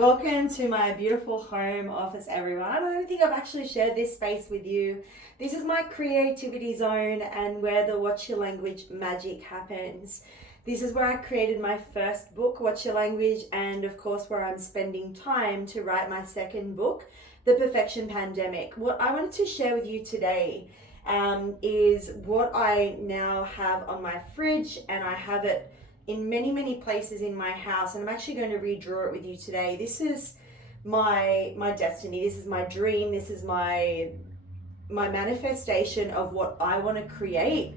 Welcome to my beautiful home office, everyone. I don't think I've actually shared this space with you. This is my creativity zone and where the Watch Your Language magic happens. This is where I created my first book, Watch Your Language, and of course where I'm spending time to write my second book, The Perfection Pandemic. What I wanted to share with you today is what I now have on my fridge, and I have it in many places in my house, and I'm actually going to redraw it with you today. This is my destiny. This is my dream. This is my manifestation of what I want to create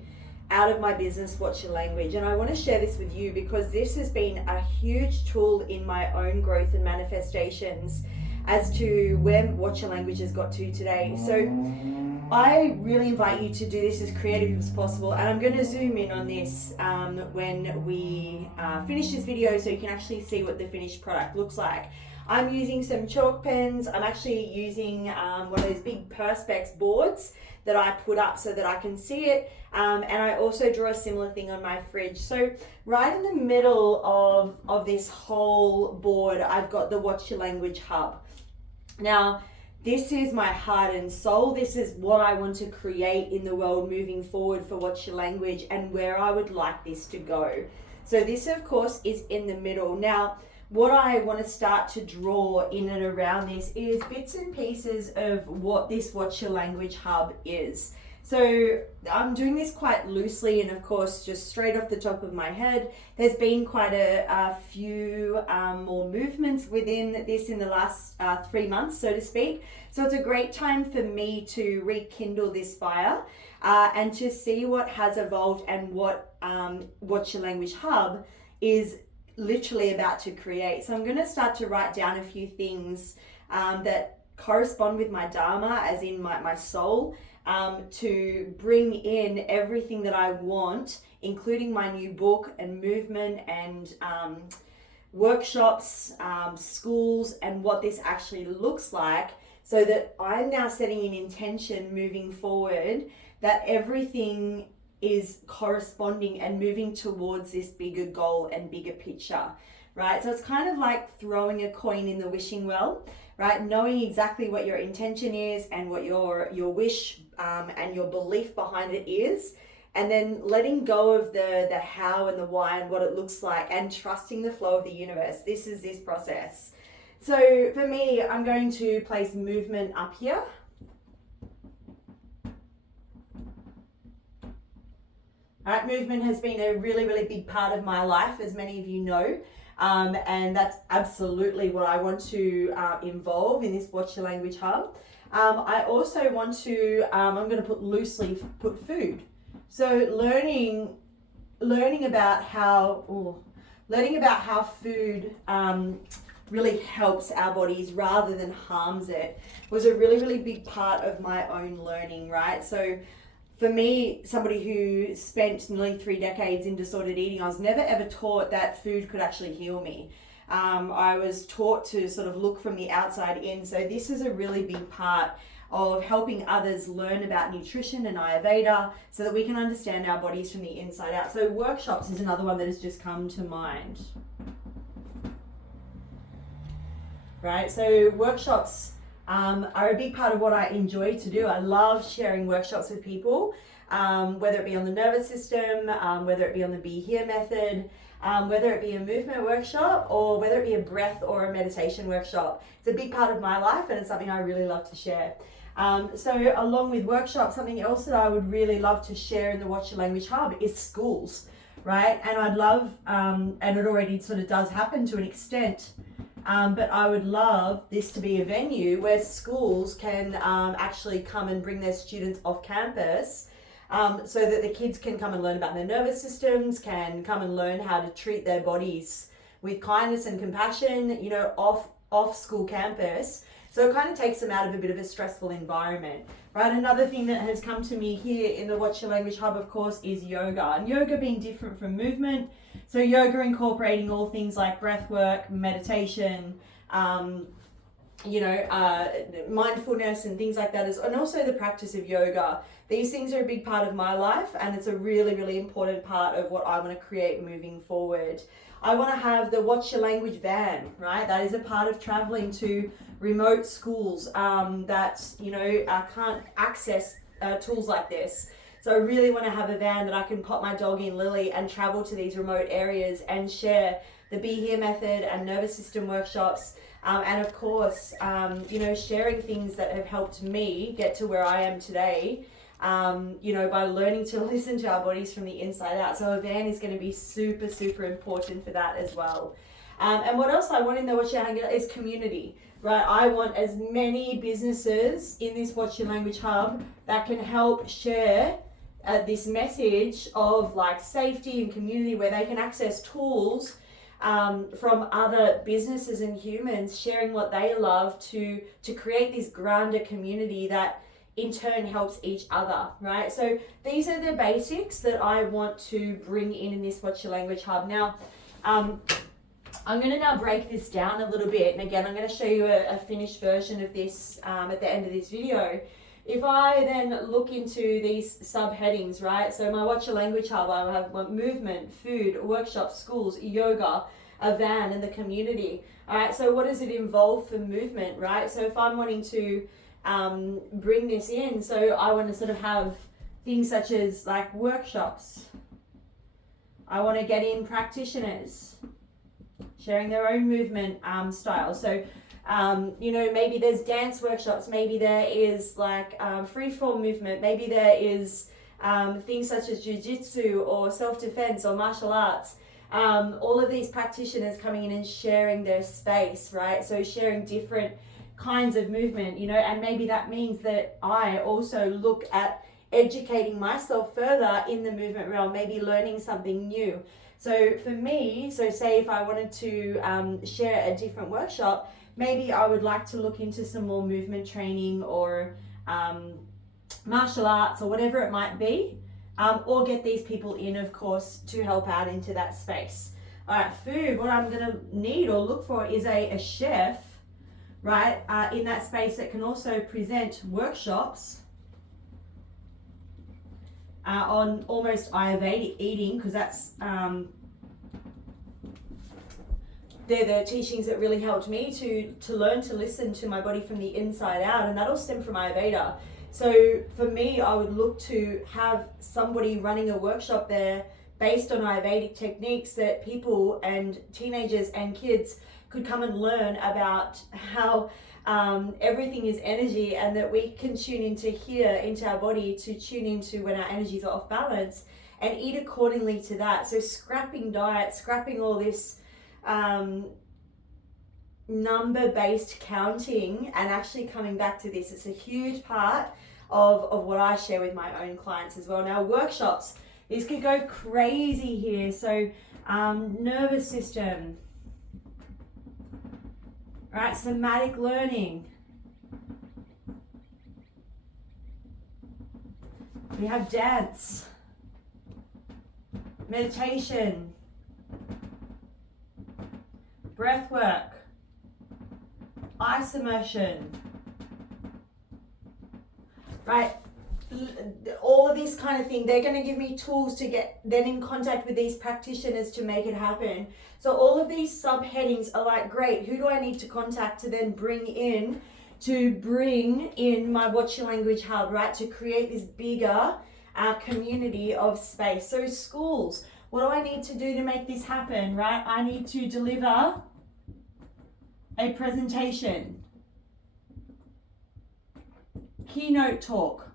out of my business, Watch Your Language. And I want to share this with you because this has been a huge tool in my own growth and manifestations as to where Watch Your Language has got to today. So I really invite you to do this as creative as possible, and I'm going to zoom in on this when we finish this video so you can actually see what the finished product looks like. I'm using some chalk pens. I'm actually using one of those big perspex boards that I put up so that I can see it, and I also draw a similar thing on my fridge. So right in the middle of this whole board, I've got the Watch Your Language hub. Now, this is my heart and soul. This is what I want to create in the world moving forward for Watch Your Language and where I would like this to go. So this, of course, is in the middle. Now, what I want to start to draw in and around this is bits and pieces of what this Watch Your Language hub is. So I'm doing this quite loosely and of course just straight off the top of my head. There's been quite a few more movements within this in the last 3 months, so to speak. So it's a great time for me to rekindle this fire and to see what has evolved and what Watch Your Language Hub is literally about to create. So I'm going to start to write down a few things that correspond with my dharma, as in my soul, to bring in everything that I want, including my new book and movement and workshops, schools, and what this actually looks like, so that I'm now setting an intention moving forward that everything is corresponding and moving towards this bigger goal and bigger picture, right? So it's kind of like throwing a coin in the wishing well, right? Knowing exactly what your intention is and what your wish and your belief behind it is, and then letting go of the how and the why and what it looks like, and trusting the flow of the universe. This is this process. So for me, I'm going to place movement up here. All right, movement has been a really big part of my life, as many of you know. And that's absolutely what I want to involve in this Watch Your Language Hub. I also want to, I'm going to put loosely, put food. So learning about how food really helps our bodies rather than harms it was a really big part of my own learning, right? So for me, somebody who spent nearly 3 decades in disordered eating, I was never ever taught that food could actually heal me. I was taught to sort of look from the outside in. So this is a really big part of helping others learn about nutrition and Ayurveda so that we can understand our bodies from the inside out. So workshops is another one that has just come to mind. Right, so workshops are a big part of what I enjoy to do. I love sharing workshops with people, whether it be on the nervous system, whether it be on the Be Here method, whether it be a movement workshop, or whether it be a breath or a meditation workshop. It's a big part of my life and it's something I really love to share. So along with workshops, something else that I would really love to share in the Watch Your Language Hub is schools, right? And I'd love, and it already sort of does happen to an extent, but I would love this to be a venue where schools can actually come and bring their students off campus, so that the kids can come and learn about their nervous systems, can come and learn how to treat their bodies with kindness and compassion, you know, off school campus. So it kind of takes them out of a bit of a stressful environment, right? Another thing that has come to me here in the Watch Your Language Hub, of course, is yoga. And yoga being different from movement. So yoga incorporating all things like breath work, meditation, mindfulness and things like that, and also the practice of yoga. These things are a big part of my life, and it's a really, really important part of what I want to create moving forward. I want to have the Watch Your Language van, right? That is a part of traveling to remote schools that, can't access tools like this. So I really want to have a van that I can pop my dog in, Lily, and travel to these remote areas and share the Be Here method and nervous system workshops. And of course, sharing things that have helped me get to where I am today, by learning to listen to our bodies from the inside out. So a van is going to be super, super important for that as well. And what else I want in the Watch Your Language is community, right? I want as many businesses in this Watch Your Language Hub that can help share this message of like safety and community, where they can access tools from other businesses and humans sharing what they love to create this grander community that in turn helps each other, right? So these are the basics that I want to bring in this Watch Your Language Hub. Now, I'm going to now break this down a little bit, and again, I'm going to show you a finished version of this at the end of this video. If I then look into these subheadings, right? So my Watch Your Language Hub, I have movement, food, workshops, schools, yoga, a van, and the community. All right, so what does it involve for movement, right? So if I'm wanting to bring this in, so I want to sort of have things such as like workshops. I want to get in practitioners sharing their own movement style. So maybe there's dance workshops, maybe there is like free-form movement, maybe there is things such as jiu-jitsu or self-defense or martial arts. All of these practitioners coming in and sharing their space, right? So sharing different kinds of movement, and maybe that means that I also look at educating myself further in the movement realm, maybe learning something new. So for me, say if I wanted to share a different workshop, maybe I would like to look into some more movement training or martial arts or whatever it might be, or get these people in, of course, to help out into that space. All right, food, what I'm going to need or look for is a chef, right, in that space that can also present workshops on almost Ayurvedic eating, because that's they're the teachings that really helped me to learn to listen to my body from the inside out, and that'll stem from Ayurveda. So for me, I would look to have somebody running a workshop there based on Ayurvedic techniques that people and teenagers and kids could come and learn about how everything is energy, and that we can tune into here, into our body, to tune into when our energies are off balance and eat accordingly to that. So scrapping diet, scrapping all this number-based counting, and actually coming back to this. It's a huge part of what I share with my own clients as well. Now, workshops, this could go crazy here. So nervous system, right? Somatic learning. We have dance, meditation, breath work, ice immersion, right? All of this kind of thing, they're going to give me tools to get then in contact with these practitioners to make it happen. So all of these subheadings are like, great, who do I need to contact to then bring in my Watch Your Language Hub, right? To create this bigger community of space. So schools, what do I need to do to make this happen, right? I need to deliver a presentation, keynote talk,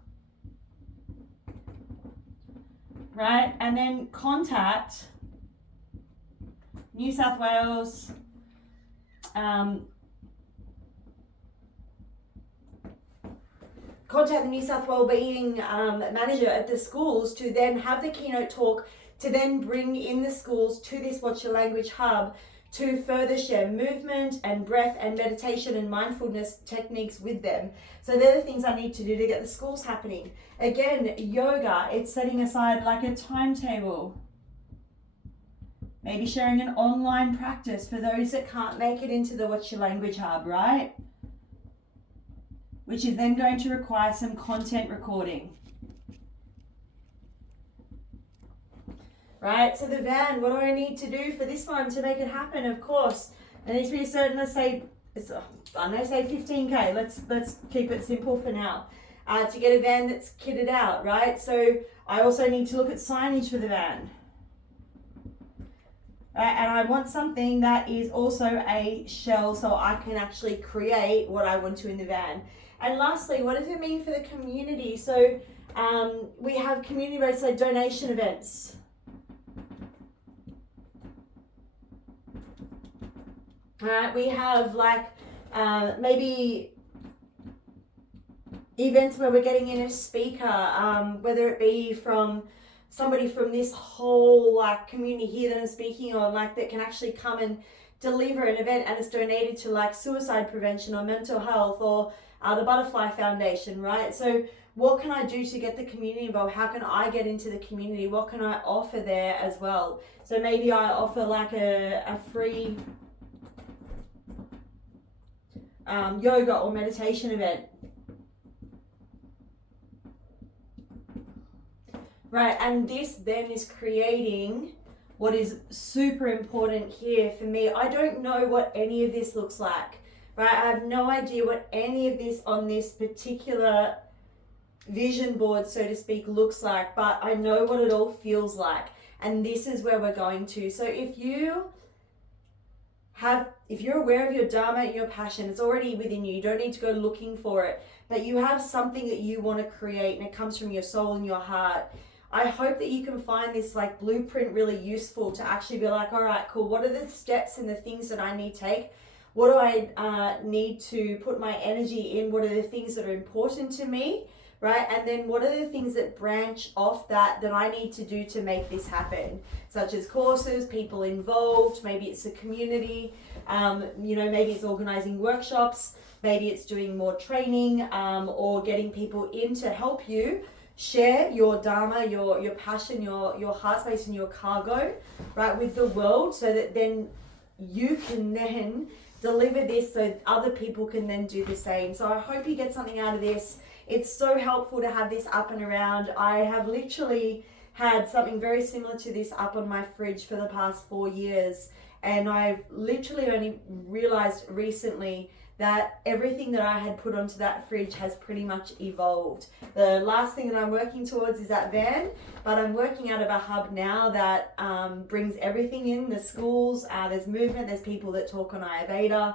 right? And then contact New South Wales contact the New South Wellbeing manager at the schools to then have the keynote talk, to then bring in the schools to this Watch Your Language Hub to further share movement and breath and meditation and mindfulness techniques with them. So they're the things I need to do to get the schools happening. Again, yoga, it's setting aside like a timetable. Maybe sharing an online practice for those that can't make it into the Watch Your Language Hub, right? which is then going to require some content recording. Right, so the van, what do I need to do for this one to make it happen? Of course, there needs to be a certain, let's say, I'm going to say 15K. Let's keep it simple for now. To get a van that's kitted out, right? So I also need to look at signage for the van. Right, and I want something that is also a shell so I can actually create what I want to in the van. And lastly, what does it mean for the community? So we have community-based like donation events. We have like maybe events where we're getting in a speaker, whether it be from somebody from this whole like community here that I'm speaking on, like that can actually come and deliver an event and it's donated to like suicide prevention or mental health or the Butterfly Foundation, right? So what can I do to get the community involved? How can I get into the community? What can I offer there as well? So maybe I offer like a free yoga or meditation event. Right, and this then is creating what is super important here for me. I don't know what any of this looks like, right? I have no idea what any of this on this particular vision board, so to speak, looks like, but I know what it all feels like. And this is where we're going to. So if you're aware of your dharma and your passion, it's already within you. You don't need to go looking for it, but you have something that you want to create and it comes from your soul and your heart. I hope that you can find this like blueprint really useful to actually be like, all right, cool. What are the steps and the things that I need to take? What do I need to put my energy in? What are the things that are important to me? Right? And then what are the things that branch off that I need to do to make this happen? Such as courses, people involved, maybe it's a community, maybe it's organizing workshops, maybe it's doing more training or getting people in to help you share your dharma, your passion, your heart space and your cargo, right, with the world, so that then you can then deliver this so other people can then do the same. So I hope you get something out of this. It's so helpful to have this up and around. I have literally had something very similar to this up on my fridge for the past 4 years, and I've literally only realized recently that everything that I had put onto that fridge has pretty much evolved. The last thing that I'm working towards is that van, but I'm working out of a hub now that brings everything in, the schools, there's movement, there's people that talk on Ayurveda,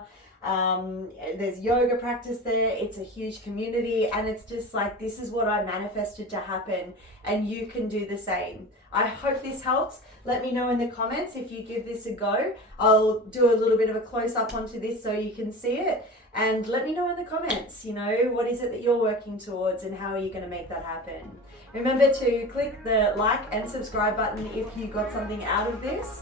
there's yoga practice there, it's a huge community, and it's just like, this is what I manifested to happen, and you can do the same. I hope this helps. Let me know in the comments if you give this a go. I'll do a little bit of a close-up onto this so you can see it, and let me know in the comments, what is it that you're working towards and how are you going to make that happen. Remember to click the like and subscribe button if you got something out of this.